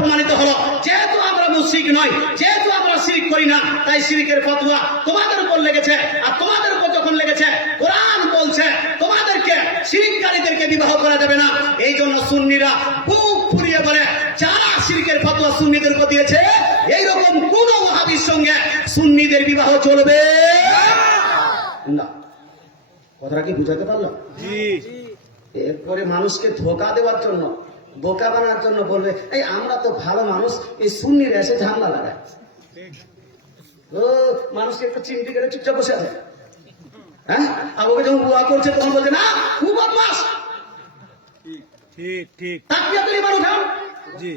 প্রমাণিত হলো যেহেতু আমরা মুশরিক নই, যেহেতু আমরা শিরক করি না, তাই শিরকের ফতোয়া তোমাদের উপর লেগেছে। আর তোমাদের উপর যখন লেগেছে, কোরআন বলছে তোমাদেরকে শিরককারীদেরকে বিবাহ করা যাবে না। এই জন্য সুন্নিরা বুক ফুলিয়ে বলে যারা শিরকের ফতোয়া সুন্নিদের উপর দিয়েছে, এইরকম কোন ওয়াহাবীর সঙ্গে সুন্নিদের বিবাহ চলবে না। কথাটা কি বুঝাতে পারলাম? এরপরে মানুষকে ধোঁকা দেওয়ার জন্য, বোকা বানার জন্য বলবে এই আমরা তো ভালো মানুষ, এই সুন্নিরা এসে ঝামেলা লাগায়। ও মানুষকে একটু চিমটি করে চুপচাপ বসে আছে। হ্যাঁ, আমাকে যখন দোয়া করছে তখন বলছে না খুব বদমাশ। ঠিক ঠিক তাকবীরাতুল ঈমান উঠান। জি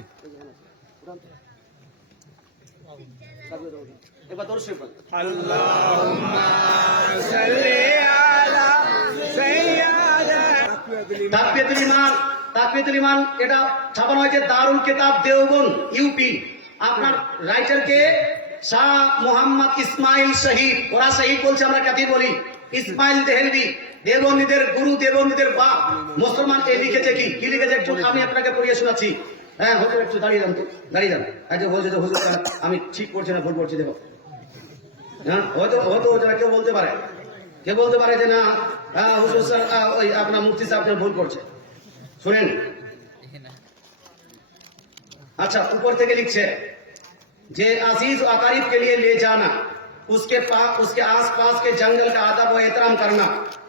এবার দর্শক আল্লাহুম্মা সাল্লি আলা সাইয়্যিদিনা তাকবীরাতুল ঈমান এটা ছাপানো হয়েছে দারুল কিতাব দেওবন্দ ইউপি। আপনার রাইটারকে শাহ মোহাম্মদ ইসমাইল শহীদ, ওরা শহীদ বলছে, আমরা কাতি বলি। ইসমাইল দেহলভি, দেবন্দীদের গুরু, দেবন্দীদের বাপ। মুসলমান এ লিখেছে কি লিখেছে একটু আমি আপনাকে পড়িয়ে শোনাচ্ছি। হ্যাঁ হুজুর একটু দাঁড়িয়ে যান তো, দাঁড়িয়ে যান। আচ্ছা বলছে তো হুজুর আমি ঠিক করছি না ভুল করছি, দেখো। হ্যাঁ হয়তো কেউ বলতে পারে যে না হুজুর স্যার ওই আপনার মুফতি সাহেব ভুল করছে। শুনেন, अच्छा ऊपर থেকে লিখছে যে अजीज और अकारीब के लिए ले जाना, उसके आस पास के जंगल का आदब व एहतराम करना,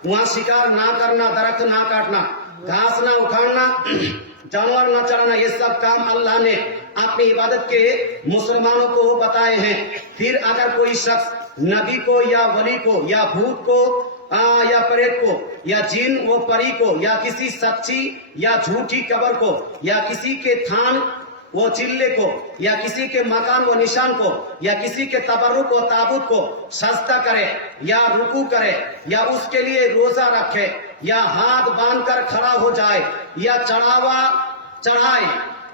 वहां शिकार ना करना, दरख्त ना काटना, घास ना उखाड़ना, जानवर न चढ़ाना, ये सब काम अल्लाह ने अपनी इबादत के मुसलमानों को बताए हैं। फिर अगर कोई शख्स नबी को या वली को या भूत को या प्रेत को या जिन व परी को या किसी सच्ची या झूठी कब्र को या किसी के थान वो चिल्ले को या किसी के मकान व निशान को या किसी के तबरुक व ताबूत को सजदा करे या रुकू करे या उसके लिए रोजा रखे या हाथ बांधकर खड़ा हो जाए या चढ़ावा चढ़ाए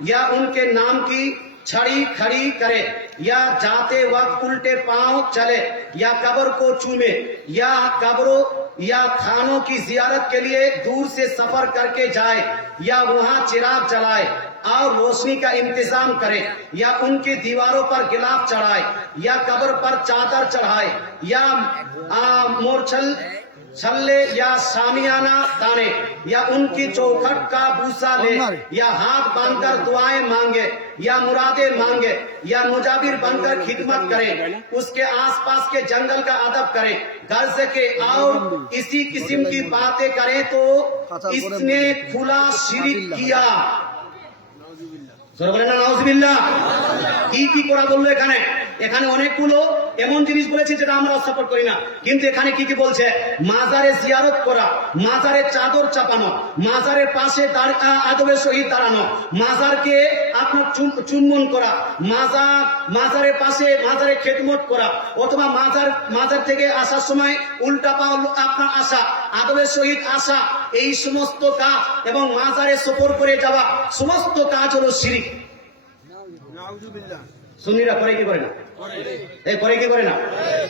या उनके नाम की छड़ी खड़ी करे या जाते वक्त उल्टे पांव चले या कब्र को चूमे या कब्रों या खानों की जियारत के लिए दूर से सफर करके जाए या वहां चिराग जलाए और रोशनी का इंतजाम करे या उनकी दीवारों पर गिलाफ चढ़ाए या कब्र पर चादर चढ़ाए या मोरछल छल्ले या सामियाना ताने या उनकी चौखट का भूसा ले या हाथ बांधकर दुआएं मांगे या मुरादे मांगे या मुजाबिर बनकर खिदमत करे, उसके आसपास के जंगल का अदब करे, घर से के और इसी किस्म की बातें करे तो इसने खुला शिरक किया। কি করা বললো এখানে? এখানে অনেকগুলো এমন জিনিস বলেছে যেটা আমরা সাপোর্ট করি না, কিন্তু এখানে কি বলছে? মাজারে জিয়ারত করা, মাজারে চাদর চাপানো, মাজারের পাশে আদবের সহিত দাঁড়ানো, মাজারকে আপনার চুম্বন করা, মাজারের পাশে মাজারে খেদমত করা, অথবা মাজার থেকে আসার সময় উল্টা পা আপনার আসা, আদবের সহিত আসা, এই সমস্ত কাজ এবং মাজারে সফর করে যাওয়া সমস্ত কাজ হলো শিরক। সুন্নিরা করে কি করে না? করে কি করে না?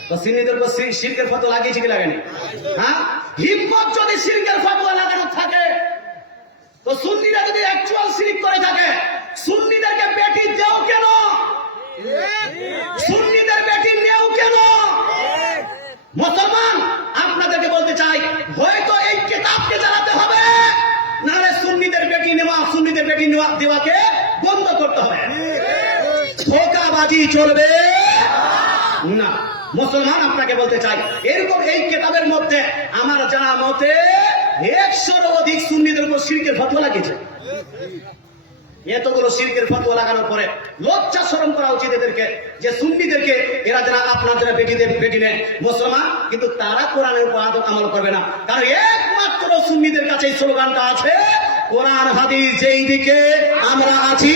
তো সুন্নিদের উপর শিরকের ফতোয়া লাগিয়েছে কি লাগেনি? হ্যাঁ, হিম্মত যদি শিরকের ফতোয়া লাগানো থাকে, তো সুন্নিরা যদি অ্যাকচুয়াল শিরক করে থাকে, সুন্নিদেরকে বেটি দেও কেন? সুন্নিদের বেটি নেও কেন? মুসলমান আপনাদেরকে বলতে চাই, হয়তো এই কিতাবকে জ্বালাতে হবে, নাহলে সুন্নিদের বেটি নেওয়া, সুন্নিদের বেটি দেওয়াকে বন্ধ করতে হবে। ধোঁকাবাজি চলবে না। মুসলমান আপনাকে বলতে চাই, এরকম এই কিতাবের মধ্যে আমার জানা মতে 100-এর অধিক সুন্নিদের উপর শিরকের ফতোয়া লাগিয়েছে। এতগুলো শিরকের ফতোয়া লাগানোর পরে লজ্জা শরম করা উচিত এদেরকে, যে সুন্নিদেরকে এরা যারা আপনার যারা বেটি নেন মুসলমান, কিন্তু তারা কোরআনের উপর আমল করবে না। কারণ একমাত্র সুন্নিদের কাছে এই স্লোগানটা আছে, কোরআন হাদিস যেই দিকে আমরা আছি